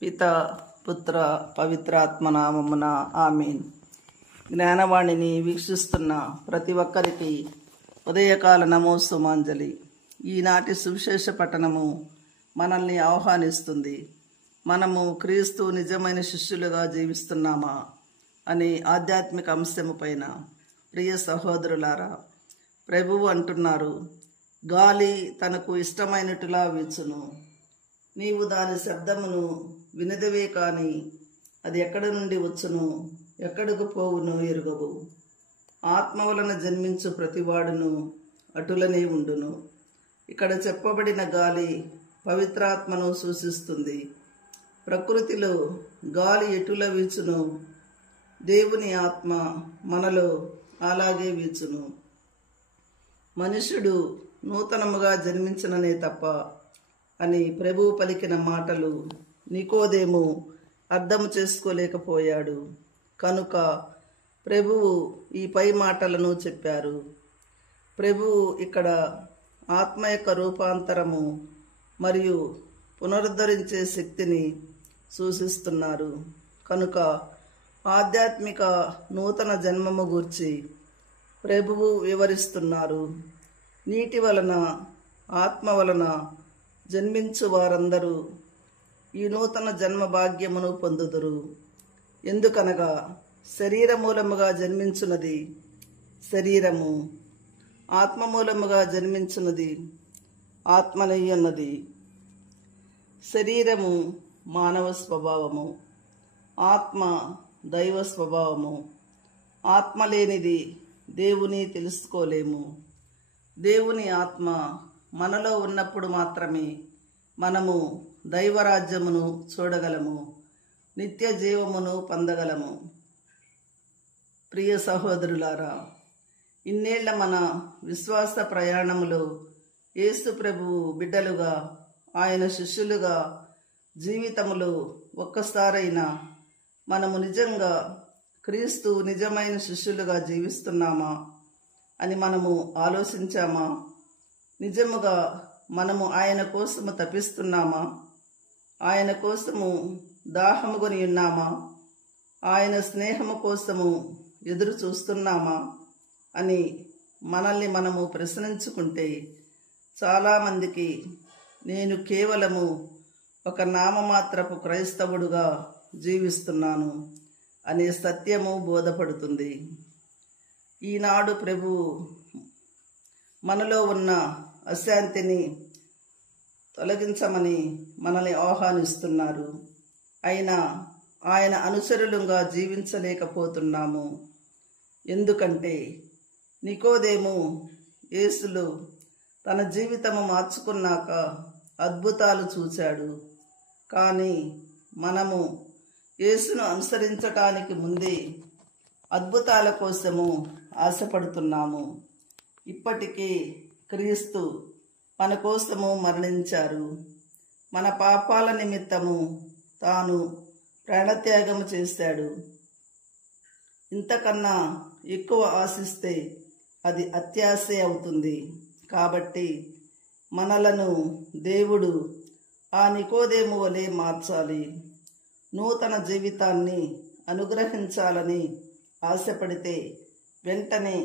పిత పుత్ర పవిత్రాత్మ నామమున ఆమేన్. జ్ఞానవాణిని వీక్షిస్తున్న ప్రతి ఒక్కరికి ఉదయకాల నమోసుమాంజలి. ఈనాటి సువిశేష పఠనము మనల్ని ఆహ్వానిస్తుంది. మనము క్రీస్తు నిజమైన శిష్యులుగా జీవిస్తున్నామా అనే ఆధ్యాత్మిక అంశము పైన. ప్రియ సహోదరులారా, ప్రభువు అంటున్నారు, గాలి తనకు ఇష్టమైనట్టులా వీచును, నీవు దాని శబ్దమును వినదవే కాని అది ఎక్కడ నుండి వచ్చును, ఎక్కడకు పోవును ఎరుగవు. ఆత్మ వలన జన్మించు ప్రతివాడును అటులనే ఉండును. ఇక్కడ చెప్పబడిన గాలి పవిత్రాత్మను సూచిస్తుంది. ప్రకృతిలో గాలి ఎటుల వీచును, దేవుని ఆత్మ మనలో అలాగే వీచును. మనుష్యుడు నూతనముగా జన్మించననే తప్ప అని ప్రభువు పలికిన మాటలు నికోదేము అర్థం చేసుకోలేకపోయాడు. కనుక ప్రభువు ఈ పై మాటలను చెప్పారు. ప్రభువు ఇక్కడ ఆత్మ యొక్క రూపాంతరము మరియు పునరుద్ధరించే శక్తిని సూచిస్తున్నారు. కనుక ఆధ్యాత్మిక నూతన జన్మము గూర్చి ప్రభువు వివరిస్తున్నారు. నీటి వలన ఆత్మ వలన జన్మించు వారందరూ ఈ నూతన జన్మ భాగ్యమును పొందుదురు. ఎందుకనగా శరీర మూలముగా జన్మించున్నది శరీరము, ఆత్మ మూలముగా జన్మించున్నది ఆత్మనయ్యున్నది. శరీరము మానవ స్వభావము, ఆత్మ దైవ స్వభావము. ఆత్మ లేనిది దేవుని తెలుసుకోలేము. దేవుని ఆత్మ మనలో ఉన్నప్పుడు మాత్రమే మనము దైవరాజ్యమును చూడగలము, నిత్య జీవమును పొందగలము. ప్రియ సహోదరులారా, ఇన్నేళ్ల మన విశ్వాస ప్రయాణములో యేసు ప్రభువు బిడ్డలుగా, ఆయన శిష్యులుగా జీవితములో ఒక్కసారైనా మనము నిజంగా క్రీస్తు నిజమైన శిష్యులుగా జీవిస్తున్నామా అని మనము ఆలోచించామా? నిజముగా మనము ఆయన కోసము తపిస్తున్నామా? ఆయన కోసము దాహము కొని ఉన్నామా? ఆయన స్నేహము కోసము ఎదురు చూస్తున్నామా అని మనల్ని మనము ప్రశ్నించుకుంటే, చాలామందికి నేను కేవలము ఒక నామమాత్రపు క్రైస్తవుడుగా జీవిస్తున్నాను అనే సత్యము బోధపడుతుంది. ఈనాడు ప్రభు మనలో ఉన్న అశాంతిని తొలగించమని మనల్ని ఆహ్వానిస్తున్నారు. అయినా ఆయన అనుచరులుగా జీవించలేకపోతున్నాము. ఎందుకంటే నికోదేము యేసులో తన జీవితము మార్చుకున్నాక అద్భుతాలు చూశాడు. కానీ మనము యేసును అనుసరించటానికి ముందే అద్భుతాల కోసము ఆశపడుతున్నాము. ఇప్పటికే క్రీస్తు మన కోసము మరణించారు. మన పాపాల నిమిత్తము తాను ప్రాణత్యాగము చేశాడు. ఇంతకన్నా ఎక్కువ ఆశిస్తే అది అత్యాశే అవుతుంది. కాబట్టి మనలను దేవుడు ఆ నికోదేము వలె మార్చాలి, నూతన జీవితాన్ని అనుగ్రహించాలని ఆశపడితే వెంటనే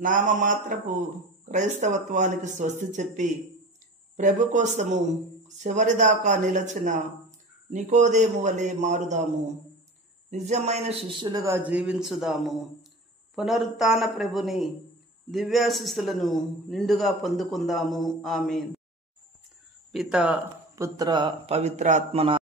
నామమాత్రపు క్రైస్తవత్వానికి స్వస్తి చెప్పి ప్రభు కోసము చివరిదాకా నిలచిన నికోదేము వలె మారుదాము. నిజమైన శిష్యులుగా జీవించుదాము. పునరుత్థాన ప్రభుని దివ్యాశిస్సులను నిండుగా పొందుకుందాము. ఆమేన్. పిత పుత్ర పవిత్రాత్మ